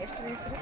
ಎಷ್ಟು ಹೆಸರು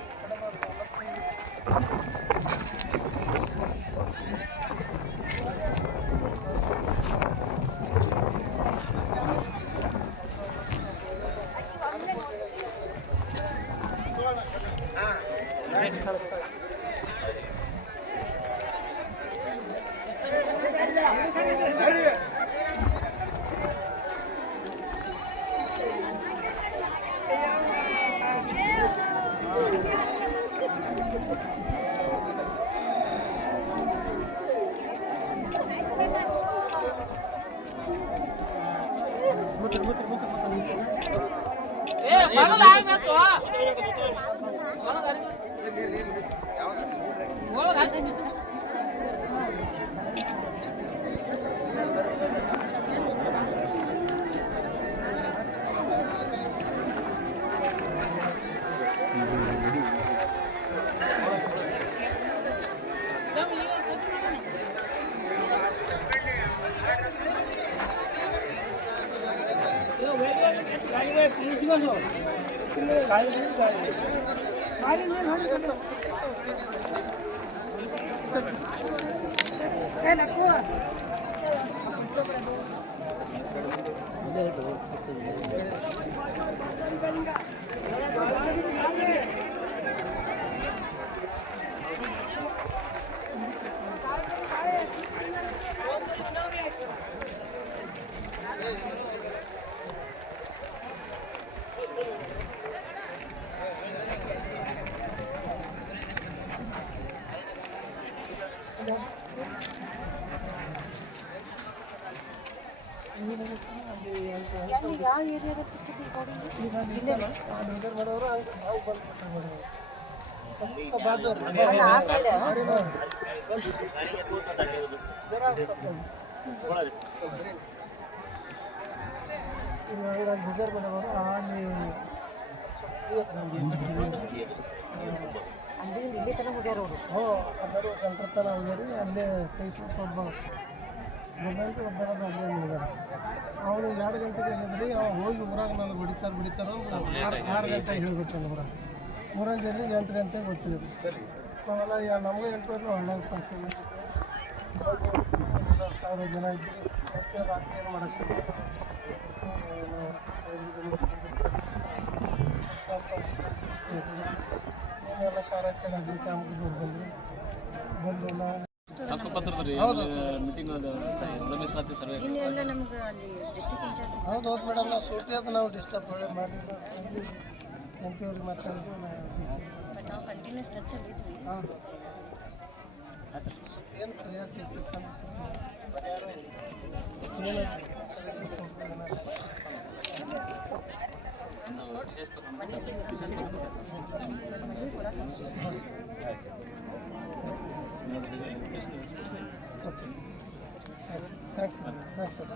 ಯಾವ ಏರಿಯಾದಾಗ ಸಿಕ್ಕಿದೆ ಈ ಗಾಡಿ ಗುಜರ್ ಬಡವರು ಅಲ್ಲಿ ಇಲ್ಲಿ ತನಕ ಹೋಗ್ಯಾರ ಅವರು ಎಲ್ಲರೂ ಸಂಕರ್ತನ ಹೋಗ್ಯಾರಿ ಅಲ್ಲೇ ಕೈಸೂರು ಒಬ್ಬ ಗೌರ್ಮೆಂಟ್ ಒಬ್ಬರ ಅಲ್ಲೇ ಮಾಡಿದಾರೆ ಅವನು 2 ಗಂಟೆಗೆ ಹೇಳಿದ್ರಿ ಅವ ಹೋಗಿ ಊರಾಗ ನಾನು ಬಿಡಿತಾರೆ ಅಂದ್ರೆ 6 ಗಂಟೆಗೆ ಹೇಳ್ಬಿಟ್ಟು ಊರಾಗ ಊರಂಜಲ್ಲಿ 8 ಗಂಟೆಗೆ ಗೊತ್ತಿದ್ರು ನಾವೆಲ್ಲ ನಮಗೆ 8 ಗಂಟೆ ಒಳ್ಳೆ ಪಾಸ್ 1000 ಜನ ಇದ್ದರು ಮತ್ತೆ ರಾತ್ರಿ ಏನು ಮಾಡೋಕ್ಕೆ ಏನೆಲ್ಲ ಕಾರ್ಯಾಚರಣೆ ಅಗ್ನಿಶಾಮಕ ಬಂದು ಹೌದು ಮೇಡಮ್ ನಾವು ಸೂಟಿ ಅದು ನಾವು ಡಿಸ್ಟರ್ಬ್ ಮಾಡಿದ್ದು ಎಂ ಪಿ ಅವ್ರಿಗೆ ಮಾತಾಡಿದ್ದು ನಾವು ಕಂಟಿನ್ಯೂಸ್ ಟಚಲ್ಲಿ ಇದ್ವಿ ಹೌದು ಏನು ಕ್ಲಿಯರ್ ಸಿಗ್ತಿತ್ತು ಥ್ಯಾಂಕ್ಸ್ ಸರ್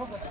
ಹೋಗ್ಬೋದು